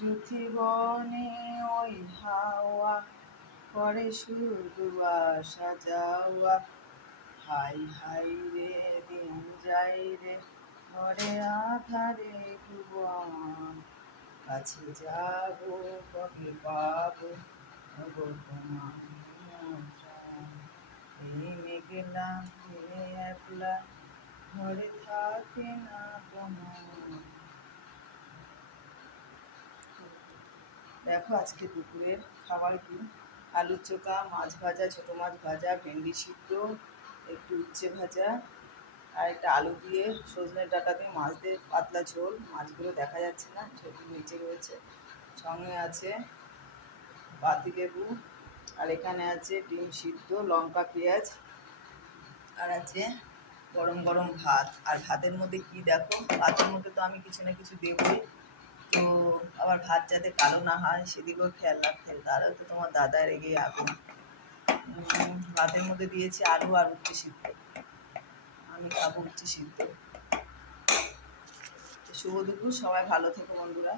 জুথি বনে ওই হাওয়া করে শুধু আসা যাওয়া। হাই হাই রে দিন যাই রে ঘরে আধারে ভুবন। কাছে যাবো কবে পাবো ওগো তোমার নিমন্ত্রণ। এই মেঘলা দিনে একলা ঘরে থাকে না কোনো। দেখো আজকে দুপুরের খাবার কি, আলুর চোখা, মাছ ভাজা, ছোটো মাছ ভাজা, ভেন্ডি সিদ্ধ, একটু উচ্ছে ভাজা, আর একটা আলু দিয়ে সজনের ডাঁটা দিয়ে মাছ দিয়ে পাতলা ঝোল। মাছগুলো দেখা যাচ্ছে না, ঝোলগুলো নিচে রয়েছে। সঙ্গে আছে পাতিলেবু, আর এখানে আছে ডিম সিদ্ধ, লঙ্কা পেঁয়াজ, আর আছে গরম গরম ভাত। আর ভাতের মধ্যে কি দেখো, ভাতের মধ্যে তো আমি কিছু না কিছু দেবই, তো আবার ভাত যাতে কালো না হয় সেদিকেও খেয়াল রাখতে হবে, তাহলে তো তোমার দাদা রেগে আগুন। ভাতের মধ্যে দিয়েছি আলু আর উচ্ছে সিদ্ধ, আমি খাবো উচ্ছে সিদ্ধ। শুভ দুপুর, সবাই ভালো থেকো বন্ধুরা।